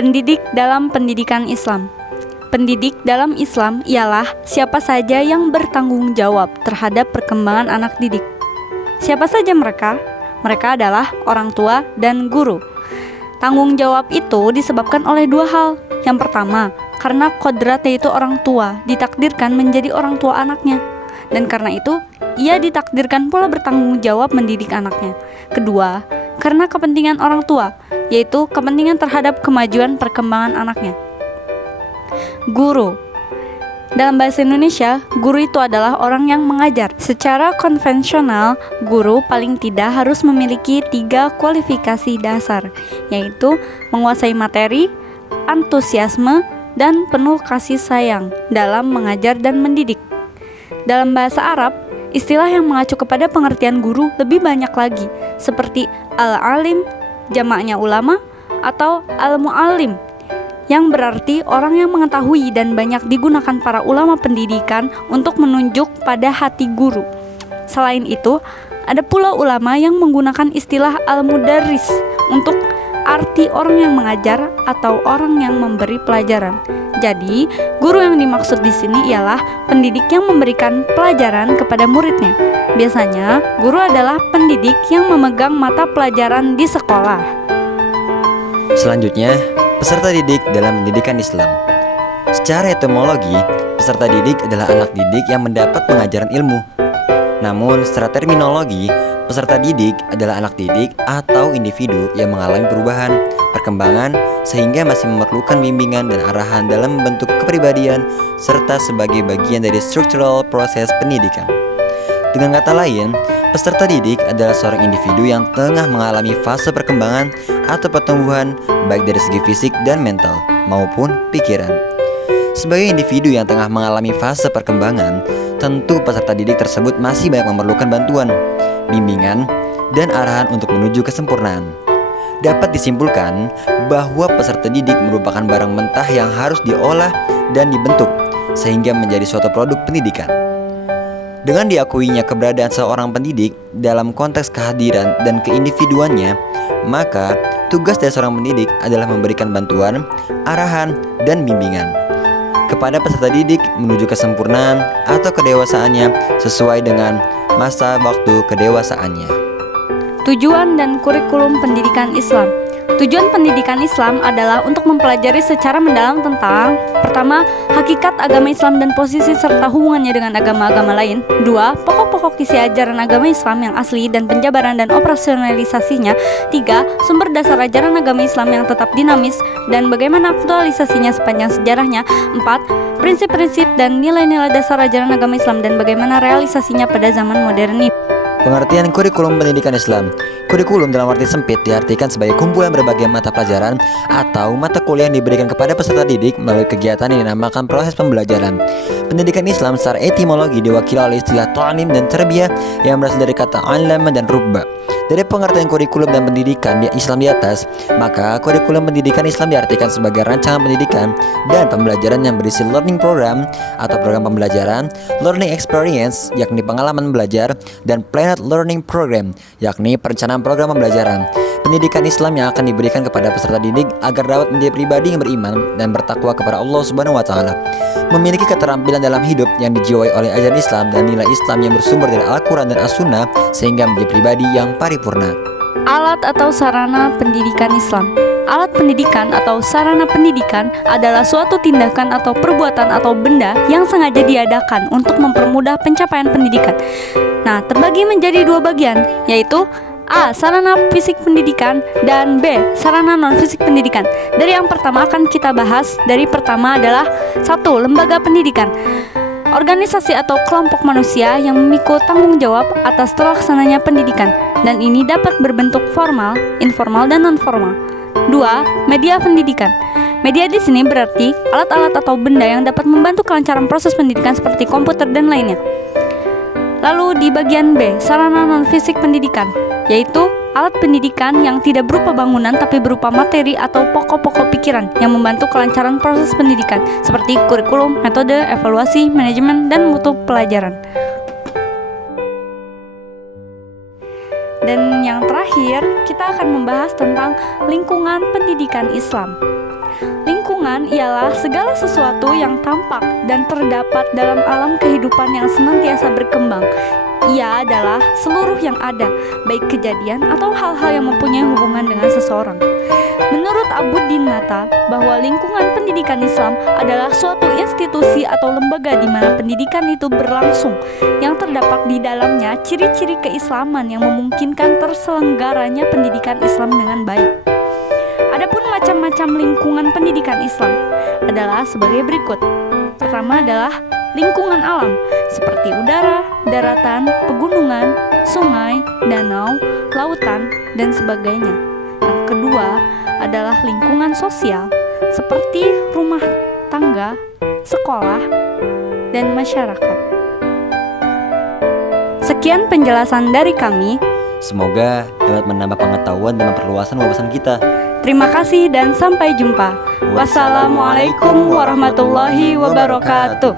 Pendidik dalam pendidikan Islam. Pendidik dalam Islam ialah siapa saja yang bertanggung jawab terhadap perkembangan anak didik. Siapa saja mereka? Mereka adalah orang tua dan guru. Tanggung jawab itu disebabkan oleh dua hal. Yang pertama, karena kodrat yaitu orang tua ditakdirkan menjadi orang tua anaknya. Dan karena itu, ia ditakdirkan pula bertanggung jawab mendidik anaknya. Kedua, karena kepentingan orang tua, yaitu kepentingan terhadap kemajuan perkembangan anaknya. Guru. Dalam bahasa Indonesia, guru itu adalah orang yang mengajar. Secara konvensional, guru paling tidak harus memiliki 3 kualifikasi dasar, yaitu menguasai materi, antusiasme, dan penuh kasih sayang dalam mengajar dan mendidik. Dalam bahasa Arab, istilah yang mengacu kepada pengertian guru lebih banyak lagi, seperti al-alim, jamaknya ulama, atau al-muallim, yang berarti orang yang mengetahui, dan banyak digunakan para ulama pendidikan untuk menunjuk pada hati guru. Selain itu, ada pula ulama yang menggunakan istilah al-mudarris untuk arti orang yang mengajar atau orang yang memberi pelajaran. Jadi, guru yang dimaksud di sini ialah pendidik yang memberikan pelajaran kepada muridnya. Biasanya, guru adalah pendidik yang memegang mata pelajaran di sekolah. Selanjutnya, peserta didik dalam pendidikan Islam. Secara etimologi, peserta didik adalah anak didik yang mendapat pengajaran ilmu. Namun, secara terminologi, peserta didik adalah anak didik atau individu yang mengalami perubahan, perkembangan, sehingga masih memerlukan bimbingan dan arahan dalam membentuk kepribadian, serta sebagai bagian dari struktural proses pendidikan. Dengan kata lain, peserta didik adalah seorang individu yang tengah mengalami fase perkembangan atau pertumbuhan, baik dari segi fisik dan mental, maupun pikiran. Sebagai individu yang tengah mengalami fase perkembangan, tentu peserta didik tersebut masih banyak memerlukan bantuan, bimbingan, dan arahan untuk menuju kesempurnaan. Dapat disimpulkan bahwa peserta didik merupakan barang mentah yang harus diolah dan dibentuk sehingga menjadi suatu produk pendidikan. Dengan diakuinya keberadaan seorang pendidik dalam konteks kehadiran dan keindividuannya, maka tugas dari seorang pendidik adalah memberikan bantuan, arahan, dan bimbingan kepada peserta didik menuju kesempurnaan atau kedewasaannya sesuai dengan masa waktu kedewasaannya. Tujuan dan kurikulum pendidikan Islam. Tujuan pendidikan Islam adalah untuk mempelajari secara mendalam tentang: pertama, hakikat agama Islam dan posisi serta hubungannya dengan agama-agama lain. 2. Pokok-pokok isi ajaran agama Islam yang asli dan penjabaran dan operasionalisasinya. 3. Sumber dasar ajaran agama Islam yang tetap dinamis dan bagaimana aktualisasinya sepanjang sejarahnya. 4. Prinsip-prinsip dan nilai-nilai dasar ajaran agama Islam dan bagaimana realisasinya pada zaman modern ini. Pengertian kurikulum pendidikan Islam. Kurikulum dalam arti sempit diartikan sebagai kumpulan berbagai mata pelajaran atau mata kuliah yang diberikan kepada peserta didik melalui kegiatan yang dinamakan proses pembelajaran. Pendidikan Islam secara etimologi diwakili oleh istilah ta'lim dan tarbiyah yang berasal dari kata 'allama dan rubba. Dari pengertian kurikulum dan pendidikan Islam di atas, maka kurikulum pendidikan Islam diartikan sebagai rancangan pendidikan dan pembelajaran yang berisi learning program atau program pembelajaran, learning experience yakni pengalaman belajar, dan planned learning program yakni perencanaan program pembelajaran. Pendidikan Islam yang akan diberikan kepada peserta didik agar dapat menjadi pribadi yang beriman dan bertakwa kepada Allah Subhanahu wa taala, memiliki keterampilan dalam hidup yang dijiwai oleh ajaran Islam dan nilai Islam yang bersumber dari Al-Quran dan As-Sunnah sehingga menjadi pribadi yang paripurna. Alat atau sarana pendidikan Islam. Alat pendidikan atau sarana pendidikan adalah suatu tindakan atau perbuatan atau benda yang sengaja diadakan untuk mempermudah pencapaian pendidikan. Nah, terbagi menjadi 2 bagian, yaitu A. Sarana fisik pendidikan, dan B. Sarana non-fisik pendidikan. Dari yang pertama akan kita bahas. Dari pertama adalah 1. Lembaga pendidikan. Organisasi atau kelompok manusia yang memikul tanggung jawab atas terlaksananya pendidikan, dan ini dapat berbentuk formal, informal, dan non-formal. 2. Media pendidikan. Media di sini berarti alat-alat atau benda yang dapat membantu kelancaran proses pendidikan seperti komputer dan lainnya. Lalu di bagian B, sarana non-fisik pendidikan, yaitu alat pendidikan yang tidak berupa bangunan tapi berupa materi atau pokok-pokok pikiran yang membantu kelancaran proses pendidikan seperti kurikulum, metode, evaluasi, manajemen, dan mutu pelajaran. Dan yang terakhir terakhir, kita akan membahas tentang lingkungan pendidikan Islam. Lingkungan ialah segala sesuatu yang tampak dan terdapat dalam alam kehidupan yang senantiasa berkembang. Ia adalah seluruh yang ada, baik kejadian atau hal-hal yang mempunyai hubungan dengan seseorang. Menurut Abuddin Nata, bahwa lingkungan pendidikan Islam adalah suatu institusi atau lembaga di mana pendidikan itu berlangsung, yang terdapat di dalamnya ciri-ciri keislaman yang memungkinkan terselenggaranya pendidikan Islam dengan baik. Adapun macam-macam lingkungan pendidikan Islam adalah sebagai berikut. Pertama adalah lingkungan alam, seperti udara, daratan, pegunungan, sungai, danau, lautan, dan sebagainya. Yang kedua adalah lingkungan sosial, seperti rumah tangga, sekolah, dan masyarakat. Sekian penjelasan dari kami. Semoga dapat menambah pengetahuan dan memperluas wawasan kita. Terima kasih dan sampai jumpa. Wassalamualaikum warahmatullahi wabarakatuh.